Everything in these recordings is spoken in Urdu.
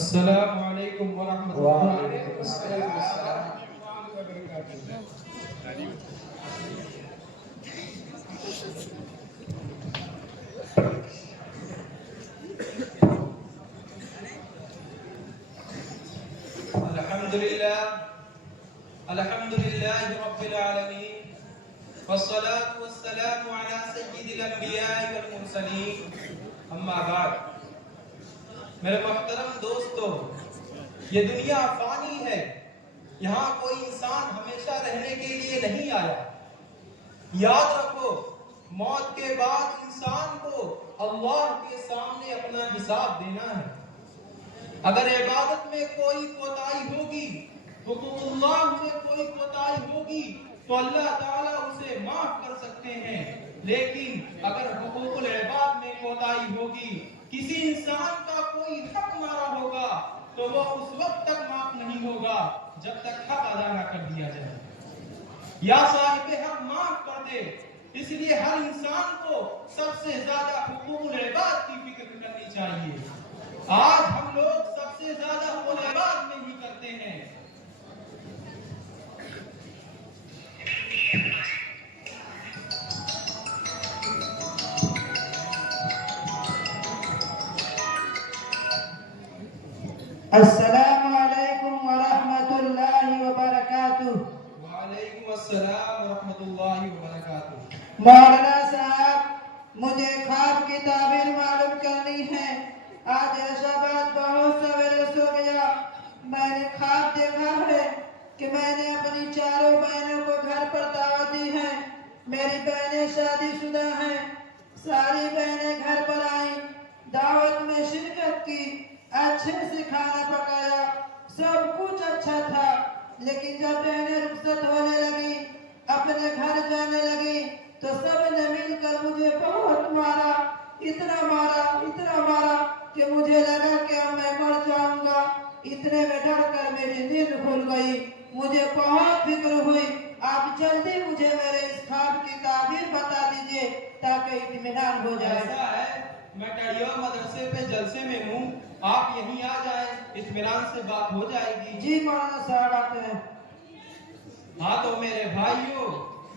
السلام علیکم ورحمۃ اللہ وبرکاتہ۔ الحمد للہ رب العالمین، والصلاة والسلام علی سید الانبیاء والمرسلین، اما بعد۔ میرے محترم دوستو، یہ دنیا فانی ہے، یہاں کوئی انسان ہمیشہ رہنے کے لیے نہیں آیا۔ یاد رکھو، موت کے بعد انسان کو اللہ کے سامنے اپنا حساب دینا ہے۔ اگر عبادت میں کوئی کوتاہی ہوگی، حقوق اللہ میں کوئی کوتاہی ہوگی تو اللہ تعالیٰ اسے معاف کر سکتے ہیں، لیکن اگر حقوق العباد میں کوتاہی ہوگی، کسی انسان کا کوئی حق مارا ہوگا تو وہ اس وقت تک معاف نہیں ہوگا جب تک حق ادا نہ کر دیا جائے۔ یا صاحب حق معاف کر دے۔ اس لیے ہر انسان کو سب سے زیادہ حقوق العباد کی فکر کرنی چاہیے۔ آج ہم لوگ سب سے زیادہ حقوق العباد میں ہی کرتے ہیں۔ السلام علیکم ورحمۃ اللہ وبرکاتہ۔ وعلیکم السلام ورحمۃ اللہ وبرکاتہ۔ مولانا صاحب، مجھے خواب کی تعبیر معلوم کرنی ہے۔ آج ایسا بات بہت سویرے سو گیا، میں نے خواب دیکھا ہے کہ میں نے اپنی چاروں بہنوں کو گھر پر دعوت دی ہے۔ میری بہنیں شادی شدہ ہیں، ساری بہنیں گھر پر آئیں، دعوت میں شرکت کی، اچھے سے کھانا پکایا، سب کچھ اچھا تھا۔ لیکن جب بہنیں رخصت ہونے لگی، اپنے گھر جانے لگی، تو سب نے مل کر مجھے بہت مارا، اتنا مارا کہ مجھے لگا کہ اب میں مر جاؤں گا۔ اتنے میں ڈر کر میری نیند کھل گئی، مجھے بہت فکر ہوئی۔ آپ جلدی مجھے میرے اس خواب کی تعبیر بتا دیجئے تاکہ اطمینان ہو جائے۔ ایسا ہے، میں ٹڈیور مدرسے پہ جلسے میں ہوں، آپ یہیں آ جائیں، اطمینان سے بات ہو جائے گی۔ جی مولانا صاحب آتے ہیں۔ ہاں تو میرے بھائیوں،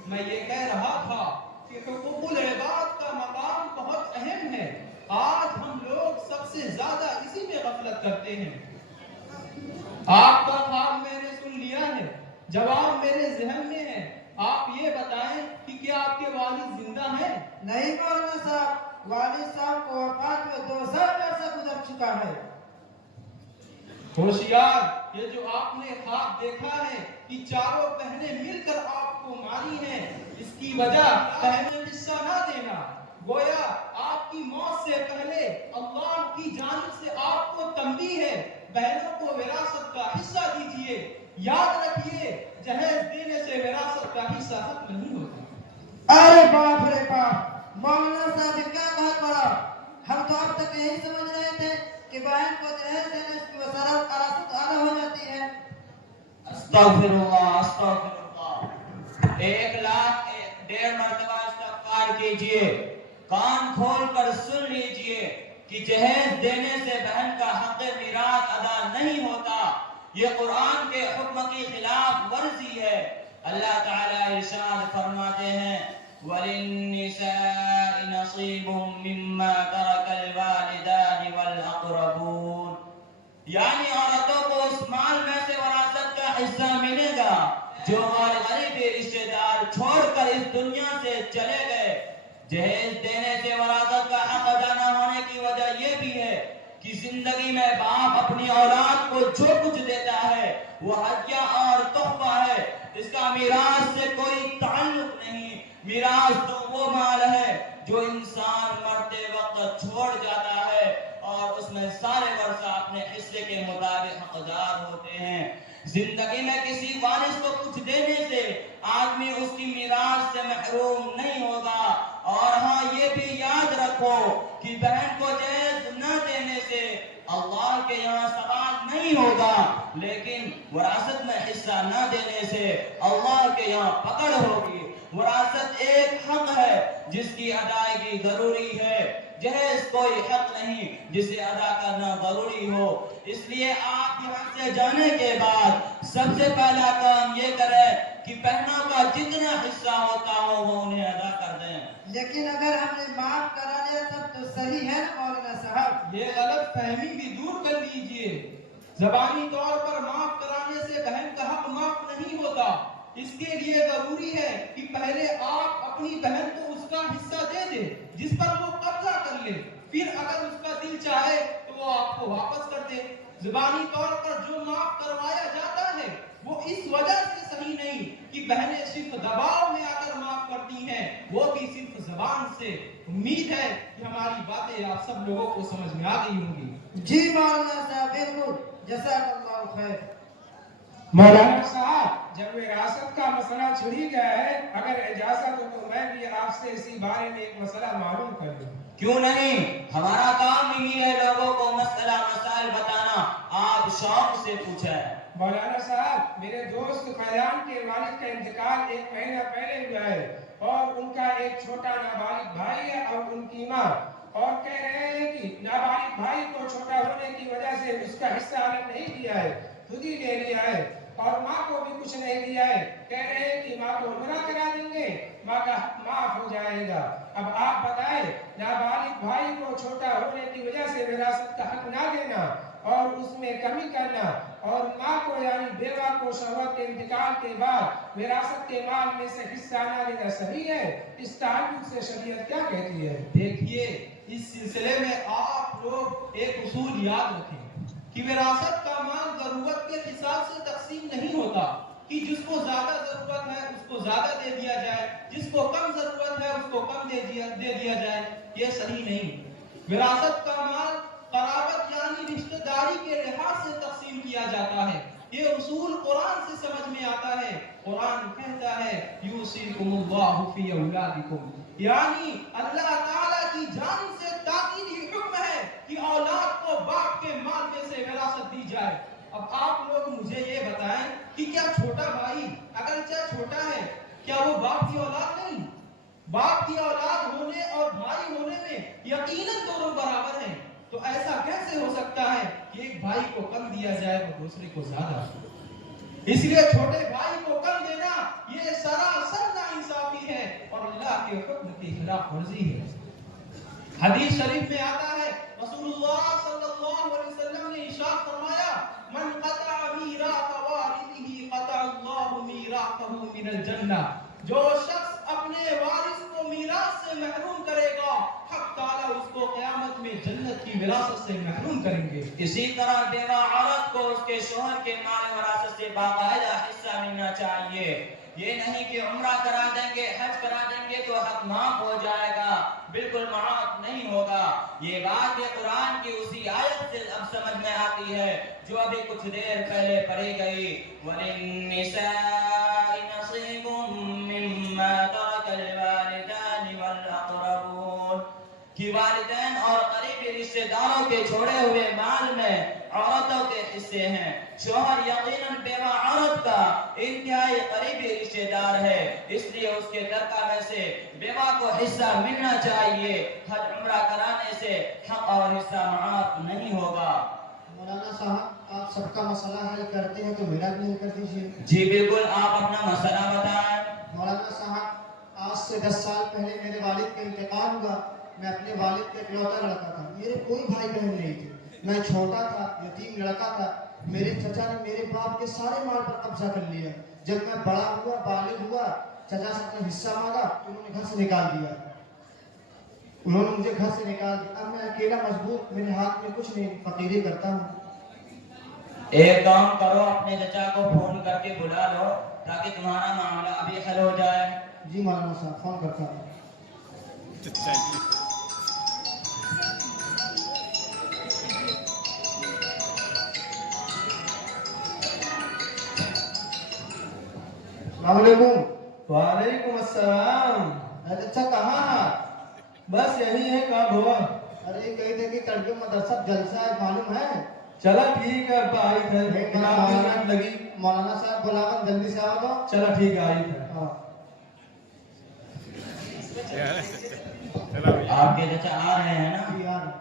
میں یہ کہہ رہا تھا کہ حقوق العباد کا مقام بہت اہم ہے۔ آج ہم لوگ سب سے زیادہ اسی میں غفلت کرتے ہیں۔ آپ کا خواب میں نے سن لیا ہے، جواب میرے ذہن میں ہے۔ آپ یہ بتائیں کہ کیا آپ کے والد زندہ ہیں؟ نہیں مولانا صاحب، والد صاحب کو وفات میں 2 سال عرصہ گزر چکا ہے۔ ہوشیار، یہ جو آپ نے خواب دیکھا ہے کہ چاروں بہنیں مل کر آپ کو ماری ہیں، اس کی وجہ بہنیں حصہ نہ دینا۔ گویا آپ کی موت سے پہلے اللہ کی جانب سے آپ کو تنبیہ ہے، بہنوں کو وراثت کا حصہ دیجیے۔ یاد رکھیے، جہیز دینے سے وراثت کا حصہ ختم نہیں ہوتا۔ ارے باپ رے باپ، مولانا صاحب کیا کہا پڑا؟ ہم تو اب تک یہی سمجھ رہے تھے کہ بہن کو جہیز دینے سے وراثت ادا ہو جاتی ہے۔ استغفر اللہ، استغفر اللہ۔ 1,00,000 مرتبہ استغفار کیجئے۔ کان کھول کر سن لیجئے کہ جہیز دینے سے بہن کا حق میراث ادا نہیں ہوتا، یہ قرآن کے حکم کی خلاف ورزی ہے۔ اللہ تعالیٰ ارشاد فرماتے ہیں وَلِلنِّسَاءِ نَصِيبٌ مِّمَّا تَرَكَ الْوَالِدَانِ وَالْأَقْرَبُونَ، یعنی عورتوں کو اس مال میں سے وراثت کا حصہ ملے گا جو غریب رشتے دار چھوڑ کر اس دنیا سے چلے گئے۔ جہیز دینے سے وراثت کا حق ادا نہ ہونے کی وجہ یہ بھی ہے کہ زندگی میں باپ اپنی اولاد کو جو کچھ دیتا ہے وہ ہدیہ اور تحفہ ہے، اس کا میراث سے کوئی تعلق نہیں۔ میراث تو وہ مال ہے جو انسان مرتے وقت چھوڑ جاتا ہے اور اس میں سارے ورثہ اپنے حصے کے مطابق حقدار ہوتے ہیں۔ زندگی میں کسی وارث کو کچھ دینے سے آدمی اس کی میراث سے محروم نہیں ہوگا۔ اور ہاں یہ بھی یاد رکھو کہ بہن کو جہیز نہ دینے سے اللہ کے یہاں ثواب نہیں ہوگا، لیکن وراثت میں حصہ نہ دینے سے اللہ کے یہاں پکڑ ہوگی۔ وراثت ایک حق ہے جس کی ادائیگی ضروری ہے۔ جہیز کوئی حق نہیں جسے ادا کرنا ضروری ہو. اس لیے آپ یہاں سے جانے کے بعد سب سے پہلا کام یہ کریں کہ بہنوں کا جتنا حصہ ہوتا ہو وہ انہیں ادا کر دیں. لیکن اگر ہم نے معاف کرا دیا تب تو صحیح ہے نا مولانا صاحب؟ یہ غلط فہمی بھی دور کر لیجئے. زبانی طور پر معاف کرانے سے بہن کا حق معاف نہیں ہوتا. اس کے لیے ضروری ہے کہ پہلے آپ اپنی بہن کو اس کا حصہ دے دیں جس پر وہ قبضہ کر لے. پھر اگر اس کا دل چاہے تو وہ آپ کو واپس کر دے. زبانی طور پر جو معاف کروایا جاتا ہے وہ اس وجہ سے صحیح نہیں کہ بہنیں صرف دباؤ میں آ کر معاف کرتی ہیں، وہ بھی صرف زبان سے. امید ہے کہ ہماری باتیں آپ سب لوگوں کو سمجھ میں آ گئی ہوں گی. جی مولانا صاحب بالکل، جزاک اللہ خیر. مولانا صاحب، جب وراثت کا مسئلہ چھڑ ہی گیا ہے، اگر اجازت ہو تو میں بھی آپ سے اسی بارے میں ایک مسئلہ معلوم کر لوں. کیوں نہیں؟ ہمارا کام ہی ہے لوگوں کو مسئلہ مسائل بتانا. آپ شوق سے پوچھیں. مولانا صاحب، میرے دوست فیضان کے والد کا انتقال 1 مہینہ پہلے ہوا ہے اور ان کا ایک چھوٹا نابالغ بھائی ہے اور ان کی ماں، اور کہہ رہے ہیں کہ نابالغ بھائی کو چھوٹا ہونے کی وجہ سے اس کا حصہ الگ نہیں دیا ہے، خود ہی لے لیا ہے، اور ماں کو بھی کچھ نہیں دیا ہے. کہہ رہے ہیں کہ ماں کو عمرہ کرا دیں گے، ماں کا حق معاف ہو جائے گا. اب آپ بتائیں، نابالغ بھائی کو چھوٹا ہونے کی وجہ سے وراثت کا حق نہ دینا اور اس میں کمی کرنا، اور ماں کو یعنی بیوہ کو شوہر کے انتقال کے بعد وراثت کے مال میں سے حصہ نہ دینا صحیح ہے؟ اس تعلق سے شریعت کیا کہتی ہے؟ دیکھیے، اس سلسلے میں آپ لوگ ایک اصول یاد رکھیں کہ وراثت کا مال ضرورت کے حساب سے تقسیم نہیں ہوتا کہ جس کو زیادہ ضرورت ہے اس کو زیادہ دے دیا جائے، جس کو کم ضرورت ہے اس کو کم دے دیا جائے. یہ صحیح نہیں. وراثت کا مال قرابت یعنی رشتہ داری کے لحاظ سے تقسیم کیا جاتا ہے. یہ اصول قرآن سے سمجھ میں آتا ہے. قرآن کہتا ہے یوصیکم اللہ فی اولادکم، یعنی اللہ تعالیٰ کی جانب سے تاکیدی حکم ہے کہ اولاد کو باپ کے مال میں سے وراثت دی جائے. اب آپ لوگ مجھے یہ بتائیں کہ کیا چھوٹا بھائی اگرچہ چھوٹا ہے کیا وہ باپ کی اولاد نہیں؟ باپ کی اولاد ہونے اور بھائی ہونے میں یقیناً دونوں برابر ہیں. تو ایسا کیسے ہو سکتا ہے کہ ایک بھائی کو کم دیا جائے اور دوسرے کو زیادہ؟ اس لیے چھوٹے بھائی کو کم دینا یہ سراسر ناانصافی ہے اور اللہ کے حکم کی خلاف ورزی ہے. حدیث شریف میں آتا ہے، رسول اللہ صلی اللہ علیہ وسلم نے ارشاد فرمایا، من قطع میراث وارثه قطع اللہ میراثہ من الجنہ. جو شخص اپنے وارث کو میراث سے محروم کرے گا، حق تعالیٰ اس کو قیامت میں جنت کی وراثت سے محروم کریں گے. اسی طرح بیوہ عورت کو اس کے شوہر کے مال وراثت سے باقاعدہ حصہ ملنا چاہیے. یہ نہیں کہ عمرہ کرا دیں گے، حج کرا دیں گے تو حق معاف ہو جائے گا. بالکل معاف نہیں ہوگا. یہ بات یہ قرآن کی اسی آیت سے اب سمجھ میں آتی ہے جو ابھی کچھ دیر پہلے پڑھی گئی. وَلِلنِّسَاءِ نَصِيبٌ مِّمَّا تَرَكَ الْوَالِدَانِ وَالْأَقْرَبُونَ، کہ والدین اور قریبی رشتہ داروں کے چھوڑے ہوئے مال میں عورتوں کے حصے ہیں. شوہر یقیناً بیوہ عورت کا انتہائی قریبی رشتہ دار ہے، اس لیے اس کے ترکہ میں سے بیوہ کو حصہ ملنا چاہیے. حج عمرہ کرانے سے حق اور حصہ معاف نہیں ہوگا. مولانا صاحب، آپ سب کا مسئلہ حل کرتے ہیں تو میرا بھی حل کر دیجیے. جی بالکل، آپ اپنا مسئلہ بتائیں. مولانا صاحب، آج سے 10 سال پہلے میرے والد کا انتقال ہوا. میں اپنے والد کا اکلوتا لڑکا تھا. میرے کوئی بھائی بہن نہیں تھے. میں چھوٹا تھا، یتیم لڑکا تھا. میرے چچا نے میرے باپ کے سارے مال پر قبضہ کر لیا. جب میں بڑا ہوا، بالغ ہوا، چچا سے اپنا حصہ مانگا تو انہوں نے گھر سے نکال دیا. انہوں نے مجھے گھر سے نکال دیا. اب میں اکیلا مجبور، میرے ہاتھ میں کچھ نہیں، فقیری کرتا ہوں. ایک کام کرو، اپنے چچا کو فون کر کے بلا لو تاکہ تمہارا معاملہ ابھی حل ہو جائے. جی مولانا صاحب، فون کرتا ہوں. السلام علیکم. وعلیکم السلام. چچا کہاں ہے؟ بس یہی ہے، کب ہوا؟ ارے کہیں تھے کہ ترجمہ مدرسہ جلسہ ہے، معلوم ہے؟ چلا ٹھیک ہے، اب آئی تھے، کتاب کی منٹ لگی. مولانا صاحب بلاون، جلدی سے آؤ تو. چلا ٹھیک ہے، آئی تھے. ہاں. آپ کے چچا آ رہے ہیں نا؟ جی یار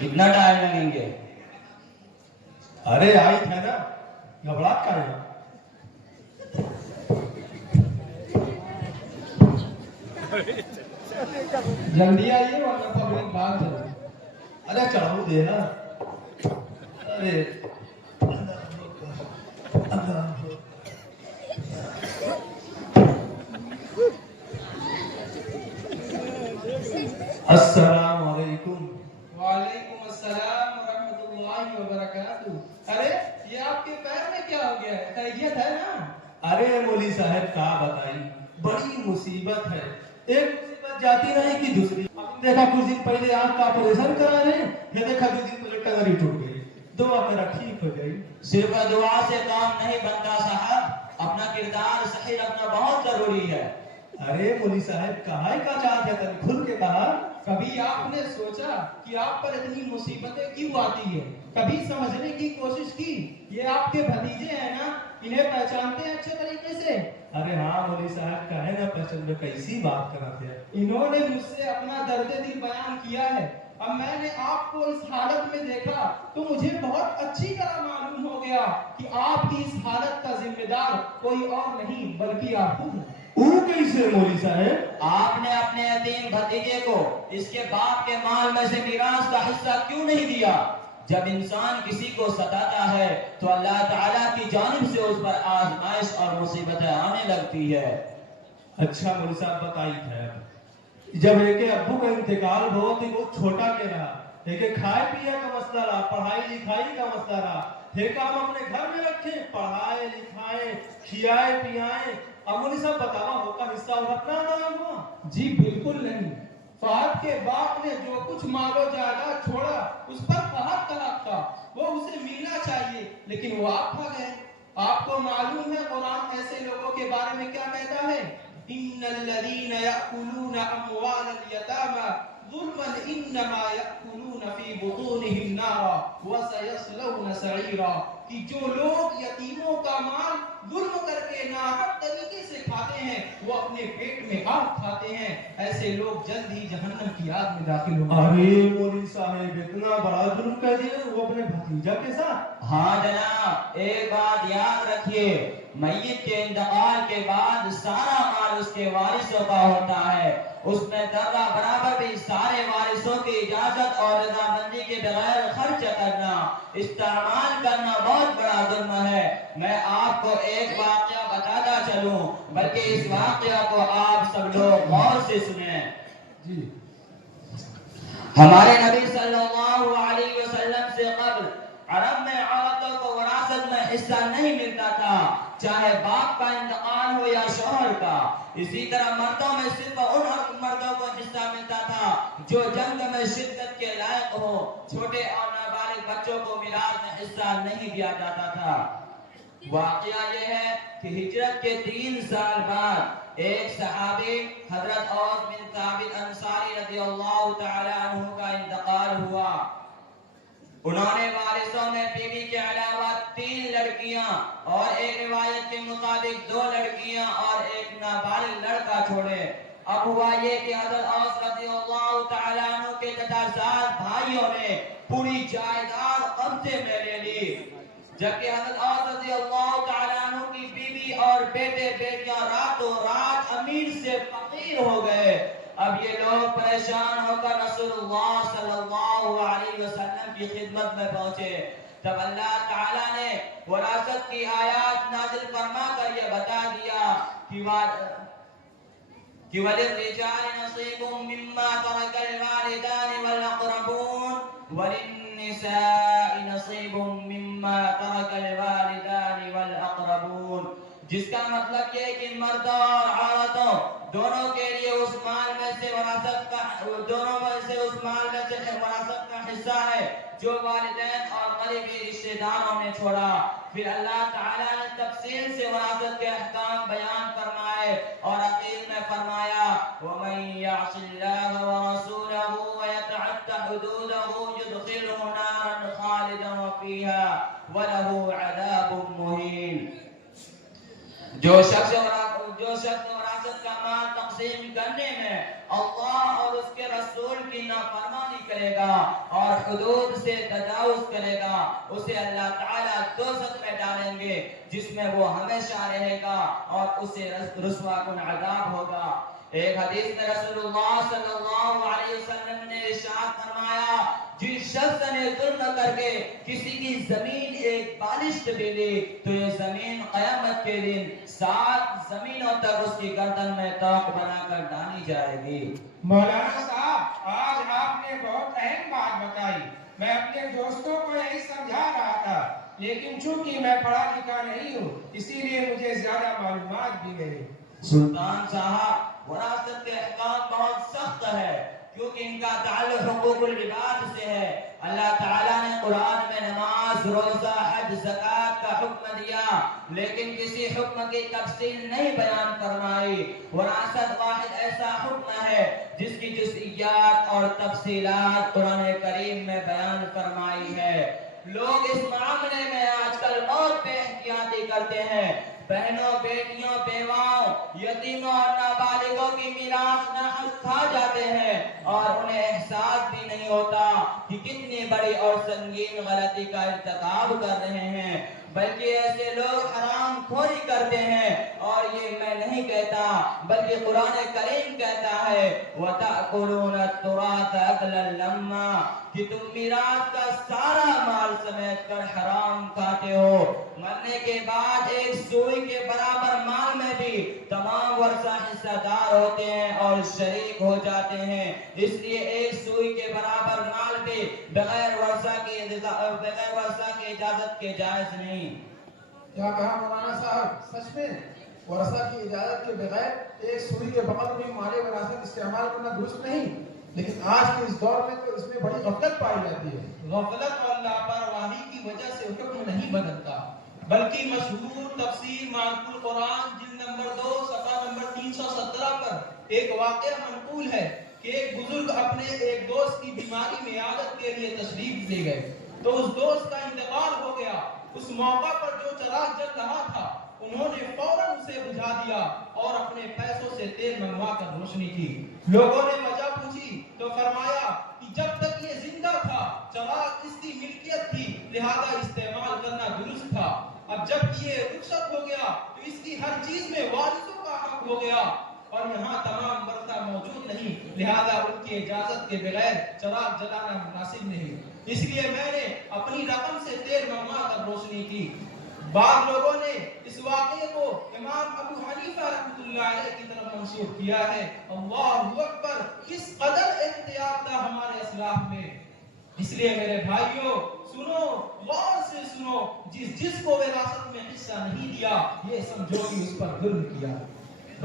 کتنا ٹائم لگیں گے؟ ارے آئی تھے نا گھبراہٹ کا ہے. جلدی آئیے ورنہ پبلک بھاگ جائے. ارے چڑھو دے نا. ارے السلام علیکم. وعلیکم السلام ورحمۃ اللہ وبرکاتہ. ارے یہ آپ کے پیر میں کیا ہو گیا ہے؟ خیریت ہے نا؟ ارے مولوی صاحب کا بتائی بڑی مصیبت ہے. ایک مصیبت جاتی نہیں کہ دوسری. دیکھا کچھ دن پہلے آنکھ کا آپریشن کرا رہے ہیں, پھر دیکھا 2 دن پہلے ٹنگری ٹوٹ گئی. دعا کرا ٹھیک ہو گئی. صرف دعا سے کام نہیں بنتا صاحب, اپنا کردار صحیح رکھنا بہت ضروری ہے. ارے مولوی صاحب کہاں کا چاہتے تھے, کھل کے کہا. کبھی آپ نے سوچا کہ آپ پر اتنی مصیبتیں کیوں آتی ہیں؟ کبھی سمجھنے کی کوشش کی؟ یہ آپ کے بھتیجے ہیں نا, انہیں پہچانتے ہیں اچھے طریقے سے؟ ارے ہاں مولوی صاحب کہے نا پسند میں کیسی بات کراتے ہیں. انہوں نے مجھ سے اپنا درد دل بیان کیا ہے. اب میں نے آپ کو اس حالت میں دیکھا تو مجھے بہت اچھی طرح معلوم ہو گیا کہ آپ کی اس حالت کا ذمہ دار کوئی اور نہیں بلکہ آپ خود ہیں. وہ کیسے مولوی صاحب؟ آپ نے اپنے یتیم بھتیجے کو اس کے باپ کے مال میں سے میراث کا حصہ کیوں نہیں دیا؟ جب انسان کسی کو ستاتا ہے تو اللہ تعالیٰ کی جانب سے اس پر آزمائش اور مصیبتیں آنے لگتی ہے. اچھا مولوی صاحب بتائیے. جب ایک ابو کا انتقال بہت ہی بہت چھوٹا کے رہا, ایک کھائے پیے کا مسئلہ رہا, پڑھائی لکھائی کا مسئلہ رہا. ایک کام اپنے گھر میں رکھیں, پڑھائے لکھائیں, کھیائے پیائیں. اب مولوی صاحب بتاوا ہوگا حصہ رکھنا نہ ہوا؟ جی بالکل نہیں. فہد کے باپ نے جو کچھ مال و جائیداد چھوڑا اس پر فہد کا حق تھا, وہ اسے ملنا چاہیے, لیکن وہ آپ کھا گئے. آپ کو معلوم ہے قرآن ایسے لوگوں کے بارے میں کیا کہتا ہے؟ ان الذين ياكلون اموال اليتامى ظلما انما ياكلون في بطونهم نارا وسيصلون سعيرا. کہ جو لوگ یتیموں کا مال ظلم کر کے ناحق طریقے سے کھاتے ہیں وہ اپنے پیٹ میں آگ کھاتے ہیں, ایسے لوگ جلد ہی جہنم کی آگ میں داخل ہوں گے. ارے مولوی صاحب اتنا بڑا ظلم کر دیا وہ اپنے بھتیجا کے ساتھ. ہاں جناب, ایک بات یاد رکھیے, میت کے انتقال کے بعد سارا مال اس کے وارثوں کا ہوتا ہے. اس میں ذرہ برابر بھی سارے وارثوں کی اجازت اور رضامندی کے بغیر خرچ کرنا, استعمال کرنا بہت بڑا ظلم ہے. میں آپ کو ایک واقعہ بتاتا چلوں, بلکہ اس واقعہ کو آپ سب لوگ غور سے سنیں. جی ہمارے نبی صلی اللہ علیہ وسلم سے قبل عرب میں عورتوں کو وراثت میں حصہ نہیں ملتا تھا, چاہے باپ کا انتقال ہو یا شوہر کا. اسی طرح مردوں میں صرف ان مردوں کو حصہ ملتا تھا جو جنگ میں شرکت کے لائق ہو. چھوٹے اور نابالغ بچوں کو میراث میں حصہ نہیں دیا جاتا تھا. واقعہ یہ ہے کہ ہجرت کے 3 سال بعد ایک صحابی حضرت اوس بن ثابت انصاری رضی اللہ تعالی عنہ کا انتقال ہوا. انہوں نے وارثوں میں بیوی کے علاوہ 3 لڑکیاں اور ایک روایت کے مطابق 2 لڑکیاں اور ایک نابالغ لڑکا چھوڑے. اب ہوا یہ کہ حضرت اوس رضی اللہ تعالی عنہ کے چچازاد بھائیوں نے پوری جائیداد قبضے میں لے لی, جبکہ حضرت اوس رضی اللہ تعالی عنہ کی بیوی اور بیٹے بیٹیاں راتوں رات امیر سے فقیر ہو گئے. اب یہ لوگ پریشان ہو کر رسول اللہ صلی اللہ علیہ وسلم کی خدمت میں پہنچے. تب اللہ تعالیٰ نے وراثت کی آیات نازل فرما کر یہ بتا دیا کہ وَلِلرِّجَالِ نَصِيبٌ مِّمَّا تَرَكَ الْوَالِدَانِ وَالْأَقْرَبُونَ وَلِلنِّسَاءِ نَصِيبٌ مِّمَّا تَرَكَ الْوَالِدَانِ وَالْأَقْرَبُونَ. جس کا مطلب یہ ہے کہ مردوں اور عورتوں دونوں کے لیے اس مال میں سے وراثت کا حصہ ہے جو والدین اور قریبی رشتہ داروں نے چھوڑا. پھر اللہ تعالیٰ نے تفصیل سے وراثت کے احکام بیان فرمائے اور عقیل میں فرمایا وَمَن يَعْصِ اللَّهَ وَرَسُولَهُ وَيَتَعَدَّ حُدُودَهُ يُدْخِلْهُ نَارًا خَالِدًا فِيهَا وله عذاب مهين. جو شخص وراثت کا مال تقسیم کرنے میں اللہ اور اس کے رسول کی نافرمانی کرے گا اور حدود سے تجاوز کرے گا، اسے اللہ تعالیٰ دوزخ میں ڈالیں گے جس میں وہ ہمیشہ رہے گا اور اسے رسوا کن عذاب ہوگا. ایک حدیث میں رسول اللہ صلی اللہ علیہ وسلم نے ارشاد فرمایا، جس شخص نے ظلم کر کے کسی کی زمین ایک بالشت بھی لی تو یہ زمین قیامت کے دن 7 زمینوں تک اس کی گردن میں توق بنا کر ڈالی جائے گی. مولانا صاحب، آج آپ نے بہت اہم بات بتائی. میں اپنے دوستوں کو یہی سمجھا رہا تھا، لیکن چونکہ میں پڑھا لکھا نہیں ہوں اسی لیے مجھے زیادہ معلومات بھی نہیں. سلطان صاحب، وراثت کے احکام بہت سخت ہے کیونکہ ان کا تعلق حقوق العباد سے ہے. اللہ تعالیٰ نے قرآن میں نماز، روزہ، حج، زکوٰۃ کا حکم دیا لیکن کسی حکم کی تفصیل نہیں بیان فرمائی. وراثت واحد ایسا حکم ہے جس کی جزئیات اور تفصیلات قرآن کریم میں بیان فرمائی ہے. لوگ اس معاملے میں آج کل بہت بے احتیاطی کرتے ہیں. بہنوں، بیٹیوں، بیواؤں، یتیموں اور نابالغوں کی میراث ناحق کھا جاتے ہیں اور انہیں احساس بھی نہیں ہوتا کہ کتنی بڑی اور سنگین غلطی کا ارتکاب کر رہے ہیں. بلکہ ایسے لوگ حرام خوری کرتے ہیں اور یہ میں نہیں کہتا بلکہ قرآن کریم کہتا ہے وَتَأْكُلُونَ التُّرَاثَ أَكْلًا لَمًّا، کہ تم میراث کا سارا مال سمیٹ کر حرام کھاتے ہو. مرنے کے بعد ایک سوئی کے برابر مال میں بھی تمام ورثہ حصہ دار ہوتے ہیں اور شریک ہو جاتے ہیں. اس لیے ایک سوئی کے برابر مال بھی بغیر ورثہ کی اجازت کے جائز نہیں. کیا کہا مولانا صاحب؟ سچ میں ورثہ کی اجازت کے بغیر ایک سوئی کے بقدر میں مال وراثت استعمال کرنا درست نہیں، لیکن آج کے اس دور میں تو اس میں بڑی غفلت پائی جاتی ہے. غفلت اور لاپرواہی کی وجہ سے حکم نہیں بدلتا بلکہ مشہور تفسیر معرف القرآن جلد نمبر 2 صفحہ نمبر 317 پر ایک واقعہ منقول ہے کہ ایک بزرگ اپنے ایک دوست کی بیماری میں عیادت کے لیے تشریف لے گئے تو اس دوست کا انتقال ہو گیا. اس موقع پر جو چراغ جل رہا تھا انہوں نے فوراً اسے بجھا دیا اور اپنے پیسوں سے تیل منگوا کر روشنی کی. لوگوں نے وجہ پوچھی تو فرمایا کہ جب تک یہ زندہ تھا چراغ اس کی ملکیت تھی لہذا استعمال کرنا درست تھا. اب جب یہ رخصت ہو گیا تو اس کی ہر چیز میں وارثوں کا حق ہو گیا اور یہاں تمام ورثہ موجود نہیں لہذا ان کی اجازت کے بغیر چراغ جلانا مناسب نہیں. اس لیے میں نے اپنی رقم سے تیل منگوا کر روشنی کی. بعض لوگوں نے اس واقعے کو امام ابو حنیفہ رحمۃ اللہ علیہ کی طرف منسوب کیا ہے. اللہ اکبر، کس قدر احتیاط تھا ہمارے اسلاف میں. اس لیے میرے بھائیوں سنو، غور سے سنو، جس کو وراثت میں حصہ نہیں دیا یہ سمجھو کہ اس پر ظلم کیا.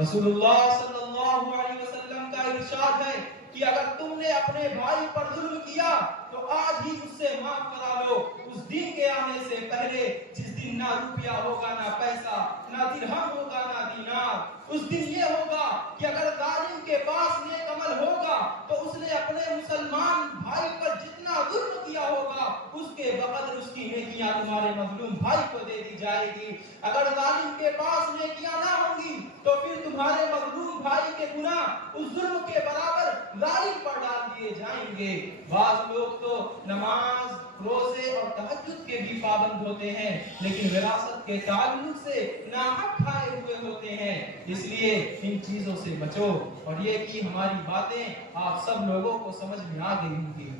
رسول اللہ صلی اللہ علیہ وسلم کا ارشاد ہے کہ اگر تم نے اپنے بھائی پر ظلم کیا تو آج ہی اس سے معاف کرا لو. اس دن کے آنے سے پہلے جس دن نہ روپیہ ہوگا نہ پیسہ، نہ درہم ہوگا نہ دینار، اس دن یہ ہوگا کہ اگر ظالم کے پاس نیک عمل ہوگا تو اس نے اپنے مسلمان بھائی پر جتنا ظلم کیا ہوگا اس کے بقدر اس کی نیکیاں تمہارے مظلوم بھائی کو دے دی جائے گی. اگر ظالم کے پاس نیکیاں نہ ہوں گی تو پھر تمہارے مظلوم بھائی کے گناہ اس ظلم کے برابر ظالم پر ڈال دیے جائیں گے. بعض لوگ تو نماز، روزے اور تہجد کے بھی پابند ہوتے ہیں لیکن وراثت کے تعلق سے ناحق کھائے ہوئے ہوتے ہیں. اس لیے ان چیزوں سے بچو اور یہ کہ ہماری باتیں آپ سب لوگوں کو سمجھ میں آ گئی ہوں گی.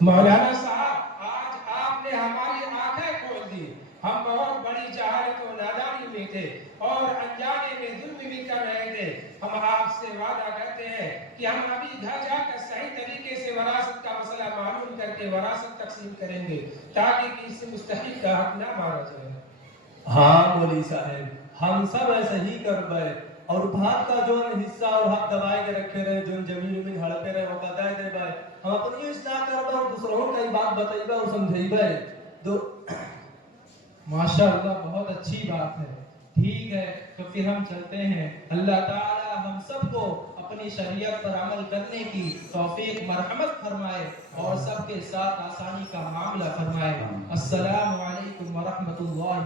مولانا صاحب، آج آپ نے ہماری آنکھیں کھول دی. ہم بہت بڑی جہالت و نادانی میں تھے اور انجانے میں ظلم بھی کر رہے تھے. ہم آپ سے وعدہ کرتے ہیں کہ ہم ابھی گھر جا کر صحیح طریقے سے وراثت کا مسئلہ معلوم کر کے وراثت تقسیم کریں گے تاکہ کسی مستحق کا حق نہ مارا جائے. ہاں مولوی صاحب، ہم سب ایسے ہی کر بھائی اور بھات کا جو حصہ اور حق دبائے کے رکھے رہے، جو زمین میں ہڑپے رہے وہ بتائے دے بھائی. ہم اپنی اصلاح کر اور دوسروں کا ہی بات بتائی بھائی اور سمجھائی بھائی. تو ماشاءاللہ بہت اچھی بات ہے. ٹھیک ہے تو پھر ہم چلتے ہیں. اللہ تعالی ہم سب کو اپنی شریعت پر عمل کرنے کی توفیق مرحمت فرمائے اور سب کے ساتھ آسانی کا معاملہ فرمائے. السلام علیکم ورحمۃ